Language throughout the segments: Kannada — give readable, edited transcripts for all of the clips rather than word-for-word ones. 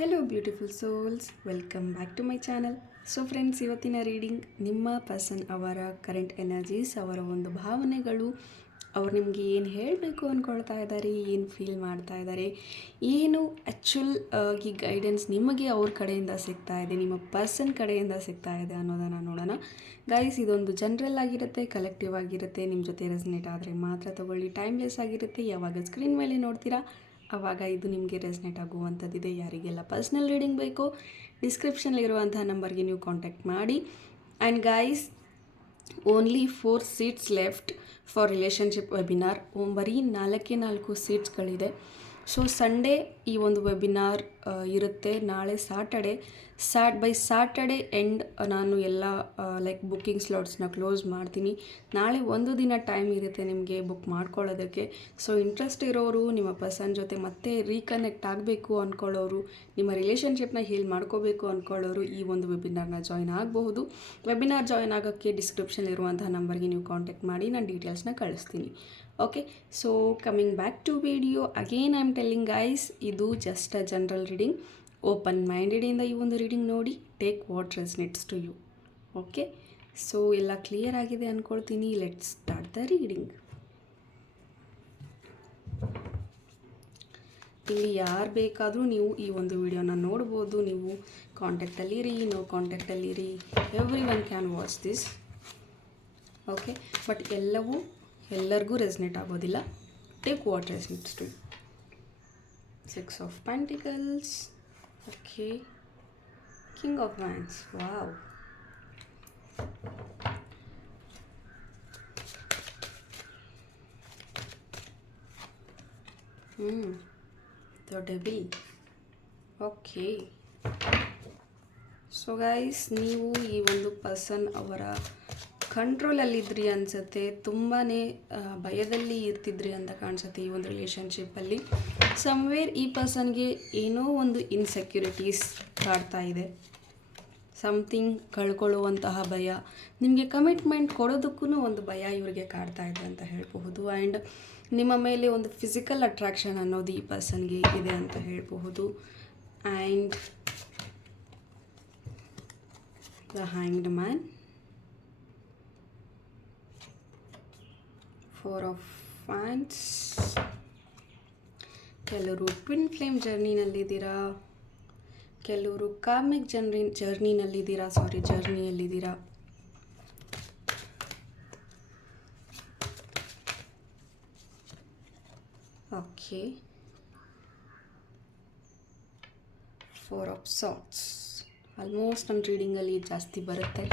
Hello beautiful souls, welcome back to my channel. So friends, ಇವತ್ತಿನ ರೀಡಿಂಗ್ ನಿಮ್ಮ ಪರ್ಸನ್ ಅವರ ಕರೆಂಟ್ ಎನರ್ಜೀಸ್, ಅವರ ಒಂದು ಭಾವನೆಗಳು, ಅವ್ರು ನಿಮಗೆ ಏನು ಹೇಳಬೇಕು ಅಂದ್ಕೊಳ್ತಾ ಇದ್ದಾರೆ, ಏನು ಫೀಲ್ ಮಾಡ್ತಾ ಇದ್ದಾರೆ, ಏನು ಆ್ಯಕ್ಚುಲ್ ಆಗಿ ಗೈಡೆನ್ಸ್ ನಿಮಗೆ ಅವ್ರ ಕಡೆಯಿಂದ ಸಿಗ್ತಾ ಇದೆ, ನಿಮ್ಮ ಪರ್ಸನ್ ಕಡೆಯಿಂದ ಸಿಗ್ತಾ ಇದೆ ಅನ್ನೋದನ್ನು ನೋಡೋಣ. ಗೈಸ್, ಇದೊಂದು ಜನರಲ್ ಆಗಿರುತ್ತೆ, ಕಲೆಕ್ಟಿವ್ ಆಗಿರುತ್ತೆ. ನಿಮ್ಮ ಜೊತೆ ರೆಸನೇಟ್ ಆದರೆ ಮಾತ್ರ ತೊಗೊಳ್ಳಿ. ಟೈಮ್ಲೆಸ್ ಆಗಿರುತ್ತೆ. ಯಾವಾಗ ಸ್ಕ್ರೀನ್ ಮೇಲೆ ನೋಡ್ತೀರಾ ಆವಾಗ ಇದು ನಿಮಗೆ ರೆಸನೇಟ್ ಆಗುವಂಥದ್ದಿದೆ. ಯಾರಿಗೆಲ್ಲ ಪರ್ಸ್ನಲ್ ರೀಡಿಂಗ್ ಬೇಕೋ ಡಿಸ್ಕ್ರಿಪ್ಷನಲ್ಲಿರುವಂಥ ನಂಬರ್ಗೆ ನೀವು ಕಾಂಟ್ಯಾಕ್ಟ್ ಮಾಡಿ. And guys, only 4 seats left for relationship webinar. ಬರೀ 4 ಸೀಟ್ಸ್ಗಳಿದೆ. ಸೊ ಸಂಡೇ ಈ ಒಂದು ವೆಬಿನಾರ್ ಇರುತ್ತೆ. ನಾಳೆ ಸಾಟರ್ಡೆ ಬೈ ಸಾಟರ್ಡೆ ಎಂಡ್ ನಾನು ಎಲ್ಲ ಲೈಕ್ ಬುಕ್ಕಿಂಗ್ ಸ್ಲಾಟ್ಸ್ನ ಕ್ಲೋಸ್ ಮಾಡ್ತೀನಿ. ನಾಳೆ ಒಂದು ದಿನ ಟೈಮ್ ಇರುತ್ತೆ ನಿಮಗೆ ಬುಕ್ ಮಾಡ್ಕೊಳ್ಳೋದಕ್ಕೆ. ಸೊ ಇಂಟ್ರೆಸ್ಟ್ ಇರೋರು, ನಿಮ್ಮ ಪರ್ಸನ್ ಜೊತೆ ಮತ್ತೆ ರೀಕನೆಕ್ಟ್ ಆಗಬೇಕು ಅಂದ್ಕೊಳ್ಳೋರು, ನಿಮ್ಮ ರಿಲೇಷನ್ಶಿಪ್ನ ಹೀಲ್ ಮಾಡ್ಕೋಬೇಕು ಅಂದ್ಕೊಳ್ಳೋರು ಈ ಒಂದು ವೆಬಿನಾರ್ನ ಜಾಯ್ನ್ ಆಗಬಹುದು. ವೆಬಿನಾರ್ ಜಾಯ್ನ್ ಆಗೋಕ್ಕೆ ಡಿಸ್ಕ್ರಿಪ್ಷನ್ ಇರುವಂಥ ನಂಬರ್ಗೆ ನೀವು ಕಾಂಟ್ಯಾಕ್ಟ್ ಮಾಡಿ, ನಾನು ಡೀಟೇಲ್ಸ್ನ ಕಳಿಸ್ತೀನಿ. Okay, so coming back to video again, I am telling guys, ಇದು just a general reading. Open ಮೈಂಡೆಡಿಂದ ಈ ಒಂದು ರೀಡಿಂಗ್ ನೋಡಿ, take what resonates to you. Okay, so ಎಲ್ಲ ಕ್ಲಿಯರ್ ಆಗಿದೆ ಅಂದ್ಕೊಳ್ತೀನಿ. Let's start the reading. ಇಲ್ಲಿ ಯಾರು ಬೇಕಾದರೂ ನೀವು ಈ ಒಂದು ವಿಡಿಯೋನ ನೋಡ್ಬೋದು. ನೀವು ಕಾಂಟ್ಯಾಕ್ಟಲ್ಲಿರಿ, ನೋ ಕಾಂಟ್ಯಾಕ್ಟಲ್ಲಿರಿ, every one can watch this. Okay, but ಎಲ್ಲರಿಗೂ ರೆಸನೇಟ್ ಆಗೋದಿಲ್ಲ. Take what resonates to. 6 of Pentacles. Okay, King of Wands. Wow. The Devil. Okay. So guys, ನೀವು ಈ ಒಂದು ಪರ್ಸನ್ ಅವರ ಕಂಟ್ರೋಲಲ್ಲಿದ್ರಿ ಅನಿಸುತ್ತೆ. ತುಂಬಾ ಭಯದಲ್ಲಿ ಇರ್ತಿದ್ರಿ ಅಂತ ಕಾಣಿಸುತ್ತೆ ಈ ಒಂದು ರಿಲೇಷನ್ಶಿಪ್ಪಲ್ಲಿ. ಸಮ್ವೇರ್ ಈ ಪರ್ಸನ್ಗೆ ಏನೋ ಒಂದು ಇನ್ಸೆಕ್ಯೂರಿಟೀಸ್ ಕಾಡ್ತಾ ಇದೆ. ಸಮಥಿಂಗ್ ಕಳ್ಕೊಳ್ಳುವಂತಹ ಭಯ, ನಿಮಗೆ ಕಮಿಟ್ಮೆಂಟ್ ಕೊಡೋದಕ್ಕೂ ಒಂದು ಭಯ ಇವ್ರಿಗೆ ಕಾಡ್ತಾ ಇದೆ ಅಂತ ಹೇಳಬಹುದು. ಆ್ಯಂಡ್ ನಿಮ್ಮ ಮೇಲೆ ಒಂದು ಫಿಸಿಕಲ್ ಅಟ್ರಾಕ್ಷನ್ ಅನ್ನೋದು ಈ ಪರ್ಸನ್ಗೆ ಇದೆ ಅಂತ ಹೇಳಬಹುದು. And the hanged man, 4 of Wands. ಕೆಲವರು ಟ್ವಿನ್ ಫ್ಲೇಮ್ ಜರ್ನಿನಲ್ಲಿದ್ದೀರಾ, ಕೆಲವರು ಕಾರ್ಮಿಕ್ ಜರ್ನಿಯಲ್ಲಿದ್ದೀರಾ. Okay, 4 of Swords. ಆಲ್ಮೋಸ್ಟ್ ನನ್ನ ರೀಡಿಂಗಲ್ಲಿ ಜಾಸ್ತಿ ಬರುತ್ತೆ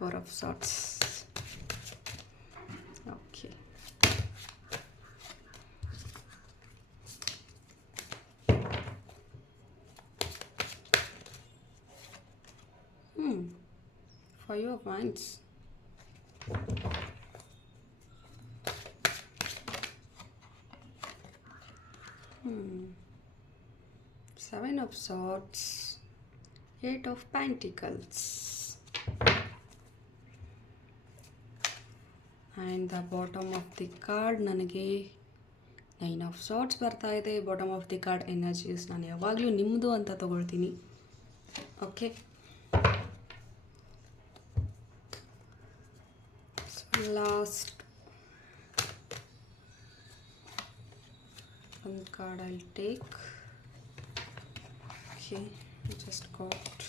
4 of Swords. Okay, Five of Wands. Seven of Swords, 8 of Pentacles. And the bottom of the card ನನಗೆ 9 of Swords ಬರ್ತಾ ಇದೆ. Bottom of the card energies ನಾನು ಯಾವಾಗಲೂ ನಿಮ್ಮದು ಅಂತ ತಗೊಳ್ತೀನಿ. ಓಕೆ, ಲಾಸ್ಟ್ ಒಂದು card I will take. Okay, just got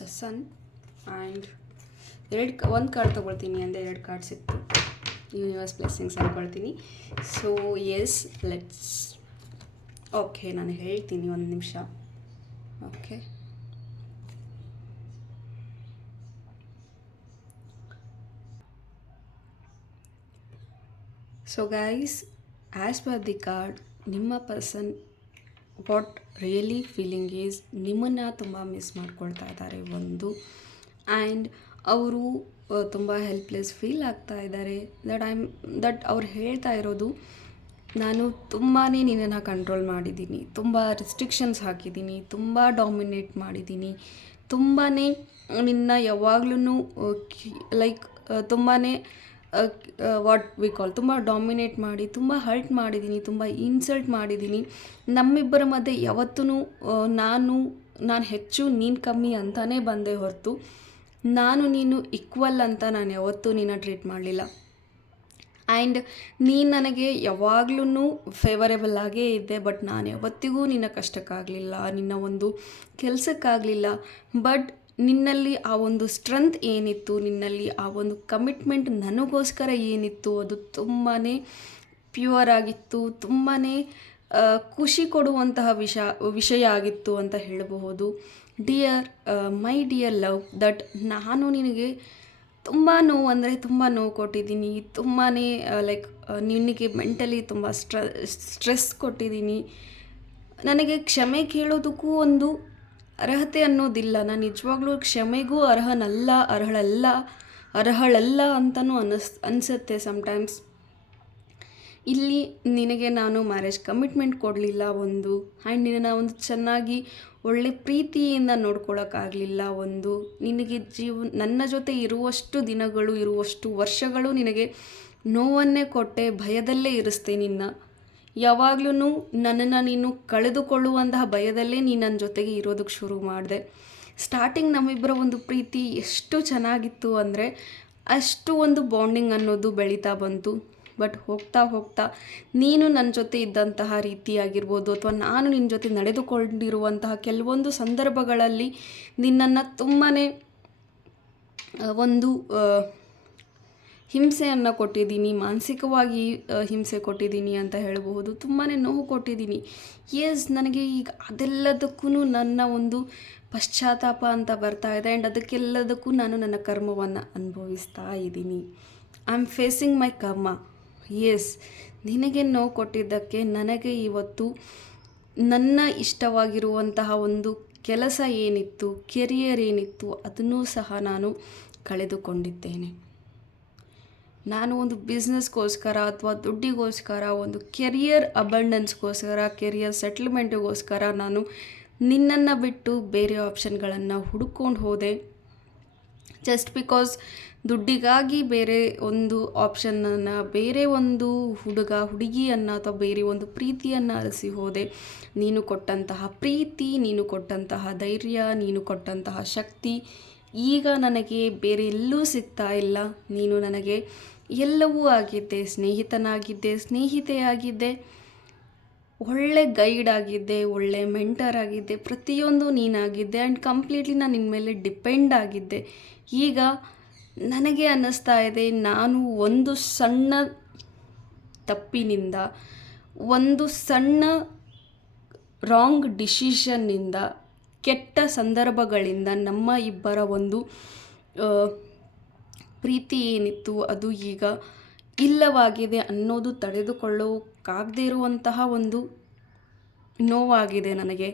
the sun. And ಒಂದು ಕಾರ್ಡ್ ತೊಗೊಳ್ತೀನಿ ಅಂದರೆ 2 ಕಾರ್ಡ್ ಸಿಕ್ತು. ಯೂನಿವರ್ಸ್ ಬ್ಲೆಸ್ಸಿಂಗ್ಸ್ ಅಂದ್ಕೊಳ್ತೀನಿ. So yes, let's. ಓಕೆ, ನಾನು ಹೇಳ್ತೀನಿ, ಒಂದು ನಿಮಿಷ. Okay, so guys, as per the card, ನಿಮ್ಮ person what really feeling is, ನಿಮ್ಮನ್ನು ತುಂಬ ಮಿಸ್ ಮಾಡ್ಕೊಳ್ತಾ ಇದ್ದಾರೆ ಒಂದು. ಆ್ಯಂಡ್ ಅವರು ತುಂಬ ಹೆಲ್ಪ್ಲೆಸ್ ಫೀಲ್ ಆಗ್ತಾ ಇದ್ದಾರೆ. ದಟ್ ಅವ್ರು ಹೇಳ್ತಾ ಇರೋದು, ನಾನು ತುಂಬಾ ನಿನ್ನನ್ನು ಕಂಟ್ರೋಲ್ ಮಾಡಿದ್ದೀನಿ, ತುಂಬ ರಿಸ್ಟ್ರಿಕ್ಷನ್ಸ್ ಹಾಕಿದ್ದೀನಿ, ತುಂಬ ಡಾಮಿನೇಟ್ ಮಾಡಿದ್ದೀನಿ, ತುಂಬಾ ನಿನ್ನ ಯಾವಾಗ್ಲೂ ಲೈಕ್ ತುಂಬಾ ವಾಟ್ ವಿ ಕಾಲ್ ತುಂಬ ಡಾಮಿನೇಟ್ ಮಾಡಿ, ತುಂಬ ಹರ್ಟ್ ಮಾಡಿದ್ದೀನಿ, ತುಂಬ ಇನ್ಸಲ್ಟ್ ಮಾಡಿದ್ದೀನಿ. ನಮ್ಮಿಬ್ಬರ ಮಧ್ಯೆ ಯಾವತ್ತೂ ನಾನು ಹೆಚ್ಚು ನೀನು ಕಮ್ಮಿ ಅಂತಲೇ ಬಂದೆ ಹೊರತು ನಾನು ನೀನು ಈಕ್ವಲ್ ಅಂತ ನಾನು ಯಾವತ್ತೂ ನಿನ್ನ ಟ್ರೀಟ್ ಮಾಡಲಿಲ್ಲ. ಆ್ಯಂಡ್ ನೀನು ನನಗೆ ಯಾವಾಗ್ಲೂ ಫೇವರೇಬಲ್ ಆಗೇ ಇದ್ದೆ. ಬಟ್ ನಾನು ಯಾವತ್ತಿಗೂ ನಿನ್ನ ಕಷ್ಟಕ್ಕಾಗಲಿಲ್ಲ, ನಿನ್ನ ಒಂದು ಕೆಲಸಕ್ಕಾಗಲಿಲ್ಲ. ಬಟ್ ನಿನ್ನಲ್ಲಿ ಆ ಒಂದು ಸ್ಟ್ರೆಂತ್ ಏನಿತ್ತು, ನಿನ್ನಲ್ಲಿ ಆ ಒಂದು ಕಮಿಟ್ಮೆಂಟ್ ನನಗೋಸ್ಕರ ಏನಿತ್ತು, ಅದು ತುಂಬಾ ಪ್ಯೂರ್ ಆಗಿತ್ತು, ತುಂಬಾ ಖುಷಿ ಕೊಡುವಂತಹ ವಿಷಯ ಆಗಿತ್ತು ಅಂತ ಹೇಳಬಹುದು. ಮೈ ಡಿಯರ್ ಲವ್, ದಟ್ ನಾನು ನಿನಗೆ ತುಂಬ ನೋವು ಅಂದರೆ ತುಂಬ ನೋವು ಕೊಟ್ಟಿದ್ದೀನಿ, ತುಂಬಾ ನಿನಗೆ ಮೆಂಟಲಿ ತುಂಬ ಸ್ಟ್ರೆಸ್ ಕೊಟ್ಟಿದ್ದೀನಿ. ನನಗೆ ಕ್ಷಮೆ ಕೇಳೋದಕ್ಕೂ ಒಂದು ಅರ್ಹತೆ ಅನ್ನೋದಿಲ್ಲ. ನಾನು ನಿಜವಾಗ್ಲೂ ಕ್ಷಮೆಗೂ ಅರ್ಹಳಲ್ಲ ಅಂತಲೂ ಅನಿಸುತ್ತೆ ಸಮ್ಟೈಮ್ಸ್. ಇಲ್ಲಿ ನಿನಗೆ ನಾನು ಮ್ಯಾರೇಜ್ ಕಮಿಟ್ಮೆಂಟ್ ಕೊಡಲಿಲ್ಲ ಒಂದು, ಆ್ಯಂಡ್ ನಿನ್ನ ಒಂದು ಚೆನ್ನಾಗಿ ಒಳ್ಳೆ ಪ್ರೀತಿಯಿಂದ ನೋಡ್ಕೊಳ್ಳೋಕ್ಕಾಗಲಿಲ್ಲ ಒಂದು. ನಿನಗೆ ನನ್ನ ಜೊತೆ ಇರುವಷ್ಟು ದಿನಗಳು, ಇರುವಷ್ಟು ವರ್ಷಗಳು ನಿನಗೆ ನೋವನ್ನೇ ಕೊಟ್ಟೆ, ಭಯದಲ್ಲೇ ಇರಿಸ್ತೆ ನಿನ್ನ. ಯಾವಾಗ್ಲೂ ನನ್ನನ್ನು ನೀನು ಕಳೆದುಕೊಳ್ಳುವಂತಹ ಭಯದಲ್ಲೇ ನೀನು ನನ್ನ ಜೊತೆಗೆ ಇರೋದಕ್ಕೆ ಶುರು ಮಾಡಿದೆ. ಸ್ಟಾರ್ಟಿಂಗ್ ನಮ್ಮಿಬ್ಬರ ಒಂದು ಪ್ರೀತಿ ಎಷ್ಟು ಚೆನ್ನಾಗಿತ್ತು ಅಂದರೆ ಅಷ್ಟು ಒಂದು ಬಾಂಡಿಂಗ್ ಅನ್ನೋದು ಬೆಳೀತಾ ಬಂತು. ಬಟ್ ಹೋಗ್ತಾ ಹೋಗ್ತಾ ನೀನು ನನ್ನ ಜೊತೆ ಇದ್ದಂತಹ ರೀತಿಯಾಗಿರ್ಬೋದು, ಅಥವಾ ನಾನು ನಿನ್ನ ಜೊತೆ ನಡೆದುಕೊಂಡಿರುವಂತಹ ಕೆಲವೊಂದು ಸಂದರ್ಭಗಳಲ್ಲಿ ನಿನ್ನನ್ನು ತುಂಬಾ ಒಂದು ಹಿಂಸೆಯನ್ನು ಕೊಟ್ಟಿದ್ದೀನಿ, ಮಾನಸಿಕವಾಗಿ ಹಿಂಸೆ ಕೊಟ್ಟಿದ್ದೀನಿ ಅಂತ ಹೇಳಬಹುದು. ತುಂಬಾ ನೋವು ಕೊಟ್ಟಿದ್ದೀನಿ. ನನಗೆ ಈಗ ಅದೆಲ್ಲದಕ್ಕೂ ನನ್ನ ಒಂದು ಪಶ್ಚಾತ್ತಾಪ ಅಂತ ಬರ್ತಾ ಇದೆ. ಆ್ಯಂಡ್ ಅದಕ್ಕೆಲ್ಲದಕ್ಕೂ ನಾನು ನನ್ನ ಕರ್ಮವನ್ನು ಅನುಭವಿಸ್ತಾ ಇದ್ದೀನಿ. ಐ ಆಮ್ ಫೇಸಿಂಗ್ ಮೈ ಕರ್ಮ. ನಿನಗೆ ನೋವು ಕೊಟ್ಟಿದ್ದಕ್ಕೆ ನನಗೆ ಇವತ್ತು ನನ್ನ ಇಷ್ಟವಾಗಿರುವಂತಹ ಒಂದು ಕೆಲಸ ಏನಿತ್ತು, ಕೆರಿಯರ್ ಏನಿತ್ತು, ಅದನ್ನೂ ಸಹ ನಾನು ಕಳೆದುಕೊಂಡಿದ್ದೇನೆ. ನಾನು ಒಂದು ಬಿಸ್ನೆಸ್ಗೋಸ್ಕರ ಅಥವಾ ದುಡ್ಡಿಗೋಸ್ಕರ, ಒಂದು ಕೆರಿಯರ್ ಅಬಂಡೆನ್ಸ್ಗೋಸ್ಕರ, ಕೆರಿಯರ್ ಸೆಟ್ಲ್ಮೆಂಟಿಗೋಸ್ಕರ ನಾನು ನಿನ್ನನ್ನು ಬಿಟ್ಟು ಬೇರೆ ಆಪ್ಷನ್ಗಳನ್ನು ಹುಡುಕೊಂಡು ಹೋದೆ. ಜಸ್ಟ್ ಬಿಕಾಸ್ ದುಡ್ಡಿಗಾಗಿ ಬೇರೆ ಒಂದು ಆಪ್ಷನನ್ನು, ಬೇರೆ ಒಂದು ಹುಡುಗಿಯನ್ನು ಅಥವಾ ಬೇರೆ ಒಂದು ಪ್ರೀತಿಯನ್ನು ಅರಸಿ ಹೋದೆ. ನೀನು ಕೊಟ್ಟಂತಹ ಪ್ರೀತಿ, ನೀನು ಕೊಟ್ಟಂತಹ ಧೈರ್ಯ, ನೀನು ಕೊಟ್ಟಂತಹ ಶಕ್ತಿ ಈಗ ನನಗೆ ಬೇರೆ ಎಲ್ಲೂ ಸಿಗ್ತಾ ಇಲ್ಲ. ನೀನು ನನಗೆ ಎಲ್ಲವೂ ಆಗಿದ್ದೆ. ಸ್ನೇಹಿತನಾಗಿದ್ದೆ, ಸ್ನೇಹಿತೆಯಾಗಿದ್ದೆ, ಒಳ್ಳೆ ಗೈಡ್ ಆಗಿದ್ದೆ, ಒಳ್ಳೆ ಮೆಂಟರ್ ಆಗಿದ್ದೆ, ಪ್ರತಿಯೊಂದು ನೀನಾಗಿದ್ದೆ. ಆ್ಯಂಡ್ ಕಂಪ್ಲೀಟ್ಲಿ ನಾನು ನಿನ್ನ ಮೇಲೆ ಡಿಪೆಂಡ್ ಆಗಿದ್ದೆ. ಈಗ ನನಗೆ ಅನ್ನಿಸ್ತಾ ಇದೆ, ನಾನು ಒಂದು ಸಣ್ಣ ತಪ್ಪಿನಿಂದ, ಒಂದು ಸಣ್ಣ ರಾಂಗ್ ಡಿಸಿಷನ್ನಿಂದ, ಕೆಟ್ಟ ಸಂದರ್ಭಗಳಿಂದ ನಮ್ಮ ಇಬ್ಬರ ಒಂದು ಪ್ರೀತಿ ಏನಿತ್ತು ಅದು ಈಗ ಇಲ್ಲವಾಗಿದೆ ಅನ್ನೋದು ತಡೆದುಕೊಳ್ಳೋಕ್ಕಾಗದೇ ಇರುವಂತಹ ಒಂದು ನೋವಾಗಿದೆ ನನಗೆ.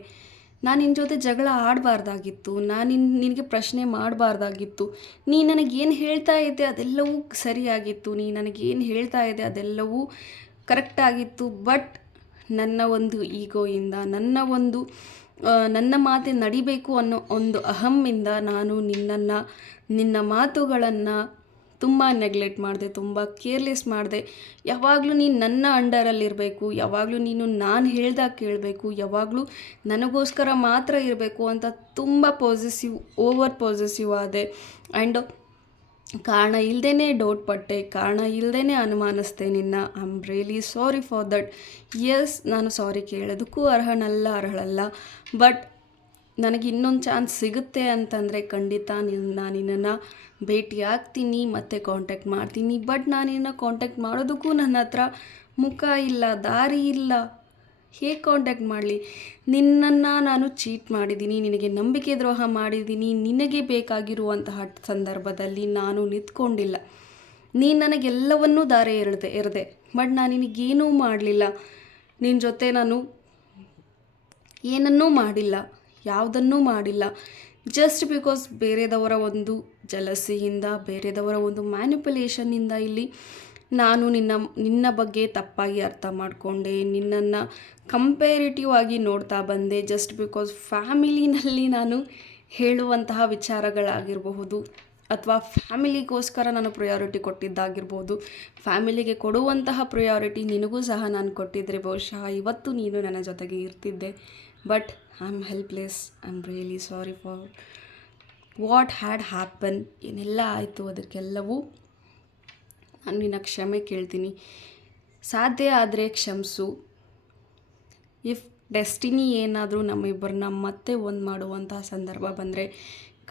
ನಾನು ನಿನ್ನ ಜೊತೆ ಜಗಳ ಆಡಬಾರ್ದಾಗಿತ್ತು, ನಾನು ನಿನಗೆ ಪ್ರಶ್ನೆ ಮಾಡಬಾರ್ದಾಗಿತ್ತು. ನೀ ನನಗೇನು ಹೇಳ್ತಾ ಇದ್ದೆ ಅದೆಲ್ಲವೂ ಸರಿಯಾಗಿತ್ತು, ನೀ ನನಗೇನು ಹೇಳ್ತಾ ಇದ್ದೆ ಅದೆಲ್ಲವೂ ಕರೆಕ್ಟಾಗಿತ್ತು. ಬಟ್ ನನ್ನ ಒಂದು ಈಗೋಯಿಂದ, ನನ್ನ ಮಾತೆ ನಡಿಬೇಕು ಅನ್ನೋ ಒಂದು ಅಹಮ್ಮಿಂದ ನಾನು ನಿನ್ನ ಮಾತುಗಳನ್ನು ತುಂಬ ನೆಗ್ಲೆಕ್ಟ್ ಮಾಡಿದೆ, ತುಂಬ ಕೇರ್ಲೆಸ್ ಮಾಡಿದೆ. ಯಾವಾಗಲೂ ನೀನು ನನ್ನ ಅಂಡರಲ್ಲಿರಬೇಕು, ಯಾವಾಗಲೂ ನೀನು ನಾನು ಹೇಳ್ದಾಗ ಕೇಳಬೇಕು, ಯಾವಾಗಲೂ ನನಗೋಸ್ಕರ ಮಾತ್ರ ಇರಬೇಕು ಅಂತ ತುಂಬ ಓವರ್ ಪಾಸಿಟಿವ್ ಆದೆ. ಆ್ಯಂಡ್ ಕಾರಣ ಇಲ್ಲದೇ ಡೌಟ್ ಪಟ್ಟೆ, ಕಾರಣ ಇಲ್ಲದೇ ಅನುಮಾನಿಸ್ದೆ ನಿನ್ನ. I am really sorry for that. ನಾನು ಸಾರಿ ಕೇಳೋದಕ್ಕೂ ಅರ್ಹಳಲ್ಲ. ಬಟ್ ನನಗೆ ಇನ್ನೊಂದು ಚಾನ್ಸ್ ಸಿಗುತ್ತೆ ಅಂತಂದರೆ ಖಂಡಿತ ನಾನು ನಿನ್ನನ್ನು ಭೇಟಿ ಆಗ್ತೀನಿ, ಮತ್ತೆ ಕಾಂಟ್ಯಾಕ್ಟ್ ಮಾಡ್ತೀನಿ. ಬಟ್ ನಾನು ನಿನ್ನ ಕಾಂಟ್ಯಾಕ್ಟ್ ಮಾಡೋದಕ್ಕೂ ನನ್ನ ಹತ್ರ ಮುಖ ಇಲ್ಲ, ದಾರಿ ಇಲ್ಲ. ಹೇಗೆ ಕಾಂಟ್ಯಾಕ್ಟ್ ಮಾಡಲಿ? ನಿನ್ನನ್ನು ನಾನು ಚೀಟ್ ಮಾಡಿದ್ದೀನಿ, ನಿನಗೆ ನಂಬಿಕೆ ದ್ರೋಹ ಮಾಡಿದ್ದೀನಿ. ನಿನಗೆ ಬೇಕಾಗಿರುವಂತಹ ಸಂದರ್ಭದಲ್ಲಿ ನಾನು ನಿಂತ್ಕೊಂಡಿಲ್ಲ. ನೀನು ನನಗೆಲ್ಲವನ್ನೂ ದಾರಿ ಎರೆದೆ. ಬಟ್ ನಾನು ನಿನಗೇನೂ ಮಾಡಲಿಲ್ಲ. ನಿನ್ನ ಜೊತೆ ನಾನು ಏನನ್ನೂ ಮಾಡಿಲ್ಲ, ಯಾವುದನ್ನೂ ಮಾಡಿಲ್ಲ. ಜಸ್ಟ್ ಬಿಕಾಸ್ ಬೇರೆದವರ ಒಂದು ಜಲಸಿಯಿಂದ, ಬೇರೆದವರ ಒಂದು ಮ್ಯಾನಿಪುಲೇಷನ್ನಿಂದ ಇಲ್ಲಿ ನಾನು ನಿನ್ನ ಬಗ್ಗೆ ತಪ್ಪಾಗಿ ಅರ್ಥ ಮಾಡಿಕೊಂಡೆ, ನಿನ್ನನ್ನು ಕಂಪೇರಿಟಿವ್ ಆಗಿ ನೋಡ್ತಾ ಬಂದೆ. ಜಸ್ಟ್ ಬಿಕಾಸ್ ಫ್ಯಾಮಿಲಿನಲ್ಲಿ ನಾನು ಹೇಳುವಂತಹ ವಿಚಾರಗಳಾಗಿರಬಹುದು, ಅಥವಾ ಫ್ಯಾಮಿಲಿಗೋಸ್ಕರ ನಾನು ಪ್ರಯಾರಿಟಿ ಕೊಟ್ಟಿದ್ದಾಗಿರ್ಬೋದು. ಫ್ಯಾಮಿಲಿಗೆ ಕೊಡುವಂತಹ ಪ್ರಯಾರಿಟಿ ನಿನಗೂ ಸಹ ನಾನು ಕೊಟ್ಟಿದ್ದರೆ ಬಹುಶಃ ಇವತ್ತು ನೀನು ನನ್ನ ಜೊತೆಗೆ ಇರ್ತಿದ್ದೆ. But I am helpless. I am really sorry for what had happen. ಏನೆಲ್ಲ ಆಯಿತು ಅದಕ್ಕೆಲ್ಲವೂ ನಾನು ನಿನ್ನ ಕ್ಷಮೆ ಕೇಳ್ತೀನಿ. ಸಾಧ್ಯ ಆದರೆ ಕ್ಷಮಿಸು. ಇಫ್ ಡೆಸ್ಟಿನಿ ಏನಾದರೂ ನಮ್ಮಿಬ್ಬರನ್ನ ಮತ್ತೆ ಒಂದು ಮಾಡುವಂತಹ ಸಂದರ್ಭ ಬಂದರೆ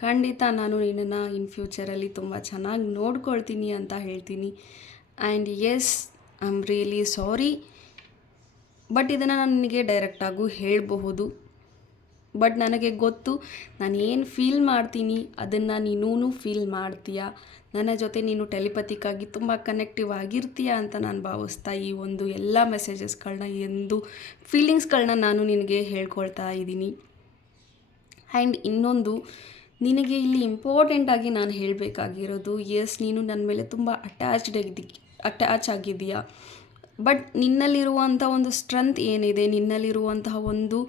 ಖಂಡಿತ ನಾನು ನಿನ್ನನ್ನು ಇನ್ ಫ್ಯೂಚರಲ್ಲಿ ತುಂಬ ಚೆನ್ನಾಗಿ ನೋಡ್ಕೊಳ್ತೀನಿ ಅಂತ ಹೇಳ್ತೀನಿ. And yes, I am really sorry. But ಇದನ್ನು ನಾನು ನಿನಗೆ ಡೈರೆಕ್ಟಾಗೂ ಹೇಳಬಹುದು. ಬಟ್ ನನಗೆ ಗೊತ್ತು ನಾನು ಏನು ಫೀಲ್ ಮಾಡ್ತೀನಿ ಅದನ್ನು ನೀನೂ ಫೀಲ್ ಮಾಡ್ತೀಯ. ನನ್ನ ಜೊತೆ ನೀನು ಟೆಲಿಪತಿಕ್ಕಾಗಿ ತುಂಬ ಕನೆಕ್ಟಿವ್ ಆಗಿರ್ತೀಯ ಅಂತ ನಾನು ಭಾವಿಸ್ತಾ ಈ ಒಂದು ಎಲ್ಲ ಮೆಸೇಜಸ್ಗಳನ್ನ ಫೀಲಿಂಗ್ಸ್ಗಳನ್ನ ನಾನು ನಿನಗೆ ಹೇಳ್ಕೊಳ್ತಾ ಇದ್ದೀನಿ. ಆ್ಯಂಡ್ ಇನ್ನೊಂದು ನಿನಗೆ ಇಲ್ಲಿ ಇಂಪಾರ್ಟೆಂಟಾಗಿ ನಾನು ಹೇಳಬೇಕಾಗಿರೋದು, ಎಸ್ ನೀನು ನನ್ನ ಮೇಲೆ ತುಂಬ ಅಟ್ಯಾಚ್ ಆಗಿದೆಯಾ. ಬಟ್ ನಿನ್ನಲ್ಲಿರುವಂಥ ಒಂದು ಸ್ಟ್ರೆಂತ್ ಏನಿದೆ, ನಿನ್ನಲ್ಲಿರುವಂತಹ ಒಂದು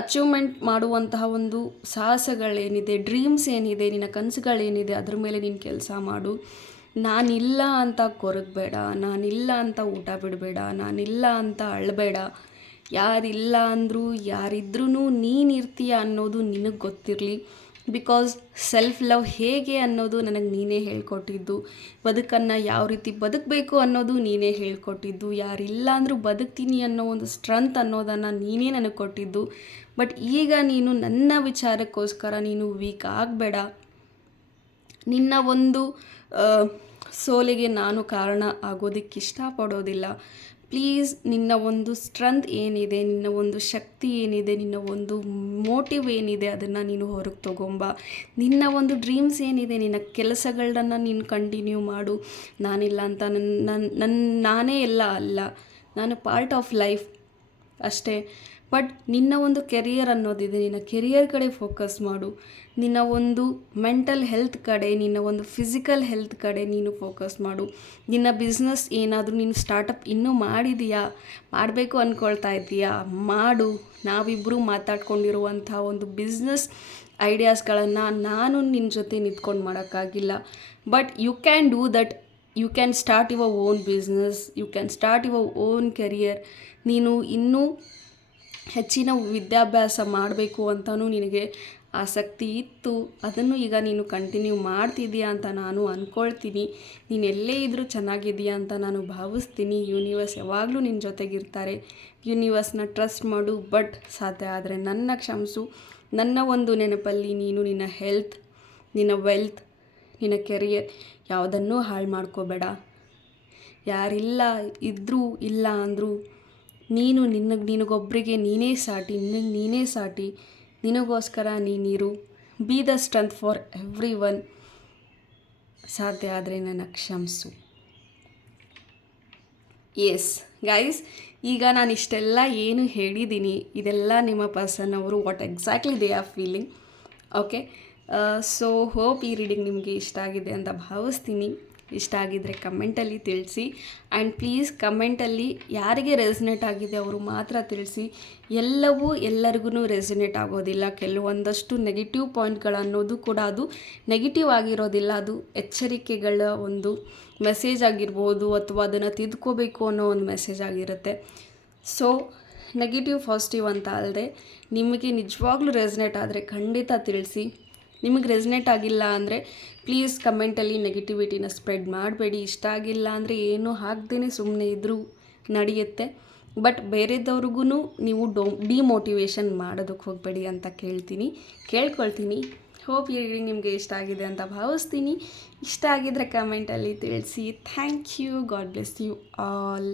ಅಚೀವ್ಮೆಂಟ್ ಮಾಡುವಂತಹ ಒಂದು ಸಾಹಸಗಳೇನಿದೆ, ಡ್ರೀಮ್ಸ್ ಏನಿದೆ, ನಿನ್ನ ಕನಸುಗಳೇನಿದೆ ಅದ್ರ ಮೇಲೆ ನೀನು ಕೆಲಸ ಮಾಡು. ನಾನಿಲ್ಲ ಅಂತ ಕೊರಗಬೇಡ, ನಾನಿಲ್ಲ ಅಂತ ಊಟ ಬಿಡಬೇಡ, ನಾನಿಲ್ಲ ಅಂತ ಅಳಬೇಡ. ಯಾರಿಲ್ಲ ಅಂದರೂ ಯಾರಿದ್ರೂ ನೀನಿರ್ತೀಯ ಅನ್ನೋದು ನಿನಗೆ ಗೊತ್ತಿರಲಿ. ಬಿಕಾಸ್ ಸೆಲ್ಫ್ ಲವ್ ಹೇಗೆ ಅನ್ನೋದು ನನಗೆ ನೀನೇ ಹೇಳ್ಕೊಟ್ಟಿದ್ದು. ಬದುಕನ್ನು ಯಾವ ರೀತಿ ಬದುಕಬೇಕು ಅನ್ನೋದು ನೀನೇ ಹೇಳ್ಕೊಟ್ಟಿದ್ದು. ಯಾರಿಲ್ಲ ಅಂದರೂ ಬದುಕ್ತೀನಿ ಅನ್ನೋ ಒಂದು ಸ್ಟ್ರೆಂತ್ ಅನ್ನೋದನ್ನು ನೀನೇ ನನಗೆ ಕೊಟ್ಟಿದ್ದು. ಬಟ್ ಈಗ ನೀನು ನನ್ನ ವಿಚಾರಕ್ಕೋಸ್ಕರ ನೀನು ವೀಕ್ ಆಗಬೇಡ. ನಿನ್ನ ಒಂದು ಸೋಲಿಗೆ ನಾನು ಕಾರಣ ಆಗೋದಕ್ಕೆ ಇಷ್ಟಪಡೋದಿಲ್ಲ. ಪ್ಲೀಸ್, ನಿನ್ನ ಒಂದು ಸ್ಟ್ರೆಂತ್ ಏನಿದೆ, ನಿನ್ನ ಒಂದು ಶಕ್ತಿ ಏನಿದೆ, ನಿನ್ನ ಒಂದು ಮೋಟಿವ್ ಏನಿದೆ ಅದನ್ನು ನೀನು ಹೊರಗೆ ತಗೊಂಬ. ನಿನ್ನ ಒಂದು ಡ್ರೀಮ್ಸ್ ಏನಿದೆ, ನಿನ್ನ ಕೆಲಸಗಳನ್ನ ನೀನು ಕಂಟಿನ್ಯೂ ಮಾಡು. ನಾನಿಲ್ಲ ಅಂತ ನಾನೇ ಎಲ್ಲ ಅಲ್ಲ, ನಾನು ಪಾರ್ಟ್ ಆಫ್ ಲೈಫ್ ಅಷ್ಟೇ. ಬಟ್ ನಿನ್ನ ಒಂದು ಕೆರಿಯರ್ ಅನ್ನೋದಿದೆ, ನಿನ್ನ ಕೆರಿಯರ್ ಕಡೆ ಫೋಕಸ್ ಮಾಡು. ನಿನ್ನ ಒಂದು ಮೆಂಟಲ್ ಹೆಲ್ತ್ ಕಡೆ, ನಿನ್ನ ಒಂದು ಫಿಸಿಕಲ್ ಹೆಲ್ತ್ ಕಡೆ ನೀನು ಫೋಕಸ್ ಮಾಡು. ನಿನ್ನ ಬಿಸ್ನೆಸ್ ಏನಾದರೂ ನೀನು ಸ್ಟಾರ್ಟಪ್ ಇನ್ನೂ ಮಾಡಿದೀಯಾ, ಮಾಡಬೇಕು ಅಂದ್ಕೊಳ್ತಾ ಇದ್ದೀಯಾ, ಮಾಡು. ನಾವಿಬ್ಬರು ಮಾತಾಡ್ಕೊಂಡಿರುವಂಥ ಒಂದು ಬಿಸ್ನೆಸ್ ಐಡಿಯಾಸ್ಗಳನ್ನು ನಾನು ನಿನ್ನ ಜೊತೆ ನಿಂತ್ಕೊಂಡು ಮಾಡೋಕ್ಕಾಗಿಲ್ಲ. But you can do that. You can start your own business, you can start your own career. ನೀನು ಇನ್ನೂ ಹೆಚ್ಚಿನ ವಿದ್ಯಾಭ್ಯಾಸ ಮಾಡಬೇಕು ಅಂತಲೂ ನಿನಗೆ ಆಸಕ್ತಿ ಇತ್ತು. ಅದನ್ನು ಈಗ ನೀನು ಕಂಟಿನ್ಯೂ ಮಾಡ್ತಿದ್ದೀಯಾ ಅಂತ ನಾನು ಅಂದ್ಕೊಳ್ತೀನಿ. ನೀನು ಎಲ್ಲೇ ಇದ್ದರೂ ಚೆನ್ನಾಗಿದೆಯಾ ಅಂತ ನಾನು ಭಾವಿಸ್ತೀನಿ. ಯೂನಿವರ್ಸ್ ಯಾವಾಗಲೂ ನಿನ್ನ ಜೊತೆಗಿರ್ತಾರೆ. ಯೂನಿವರ್ಸ್ನ ಟ್ರಸ್ಟ್ ಮಾಡು. ಬಟ್ ಸಾಧ್ಯ ಆದರೆ ನನ್ನ ಕ್ಷಮಿಸು. ನನ್ನ ಒಂದು ನೆನಪಲ್ಲಿ ನೀನು ನಿನ್ನ ಹೆಲ್ತ್, ನಿನ್ನ ವೆಲ್ತ್, ನಿನ್ನ ಕೆರಿಯರ್ ಯಾವುದನ್ನೂ ಹಾಳು ಮಾಡ್ಕೋಬೇಡ. ಯಾರಿಲ್ಲ ಇದ್ದರೂ ಇಲ್ಲ ಅಂದರೂ ನೀನು ನಿನಗೊಬ್ಬರಿಗೆ ನೀನೇ ಸಾಟಿ. ನಿನಗೋಸ್ಕರ ನೀನಿರು. Be the strength for everyone. ಸಾಧ್ಯ ಆದರೆ ನನ್ನ ಕ್ಷಮಿಸು. ಎಸ್ ಗೈಸ್, ಈಗ ನಾನು ಇಷ್ಟೆಲ್ಲ ಏನು ಹೇಳಿದ್ದೀನಿ ಇದೆಲ್ಲ ನಿಮ್ಮ ಪರ್ಸನ್ ಅವರು what exactly they are feeling. Okay, so hope ಈ ರೀಡಿಂಗ್ ನಿಮಗೆ ಇಷ್ಟ ಆಗಿದೆ ಅಂತ ಭಾವಿಸ್ತೀನಿ. ಇಷ್ಟ ಆಗಿದ್ದರೆ ಕಮೆಂಟಲ್ಲಿ ತಿಳಿಸಿ. ಆ್ಯಂಡ್ ಪ್ಲೀಸ್ ಕಮೆಂಟಲ್ಲಿ ಯಾರಿಗೆ ರೆಸನೇಟ್ ಆಗಿದೆ ಅವರು ಮಾತ್ರ ತಿಳಿಸಿ. ಎಲ್ಲರಿಗೂ ರೆಸನೇಟ್ ಆಗೋದಿಲ್ಲ. ಕೆಲವೊಂದಷ್ಟು ನೆಗೆಟಿವ್ ಪಾಯಿಂಟ್ಗಳನ್ನೋದು ಕೂಡ ಅದು ನೆಗೆಟಿವ್ ಆಗಿರೋದಿಲ್ಲ. ಅದು ಎಚ್ಚರಿಕೆಗಳ ಒಂದು ಮೆಸೇಜ್ ಆಗಿರ್ಬೋದು, ಅಥವಾ ಅದನ್ನು ತಿದ್ಕೋಬೇಕು ಅನ್ನೋ ಒಂದು ಮೆಸೇಜ್ ಆಗಿರುತ್ತೆ. ಸೊ ನೆಗೆಟಿವ್ ಪಾಸಿಟಿವ್ ಅಂತ ಅಲ್ಲದೆ ನಿಮಗೆ ನಿಜವಾಗ್ಲೂ ರೆಸನೇಟ್ ಆದರೆ ಖಂಡಿತ ತಿಳಿಸಿ. ನಿಮಗೆ ರೆಸನೇಟ್ ಆಗಿಲ್ಲ ಅಂದರೆ ಪ್ಲೀಸ್ ಕಮೆಂಟಲ್ಲಿ ನೆಗೆಟಿವಿಟಿನ ಸ್ಪ್ರೆಡ್ ಮಾಡಬೇಡಿ. ಇಷ್ಟ ಆಗಿಲ್ಲ ಅಂದರೆ ಏನೂ ಹಾಕ್ದೇ ಸುಮ್ಮನೆ ಇದ್ದರೂ ನಡೆಯುತ್ತೆ. ಬಟ್ ಬೇರೆದವ್ರಿಗೂ ನೀವು ಡಿಮೋಟಿವೇಶನ್ ಮಾಡೋದಕ್ಕೆ ಹೋಗಬೇಡಿ ಅಂತ ಕೇಳ್ಕೊಳ್ತೀನಿ. ಹೋಪ್ ಈ ರೀಡಿಂಗ್ ನಿಮಗೆ ಇಷ್ಟ ಆಗಿದೆ ಅಂತ ಭಾವಿಸ್ತೀನಿ. ಇಷ್ಟ ಆಗಿದ್ದರೆ ಕಮೆಂಟಲ್ಲಿ ತಿಳಿಸಿ. Thank you. God bless you all.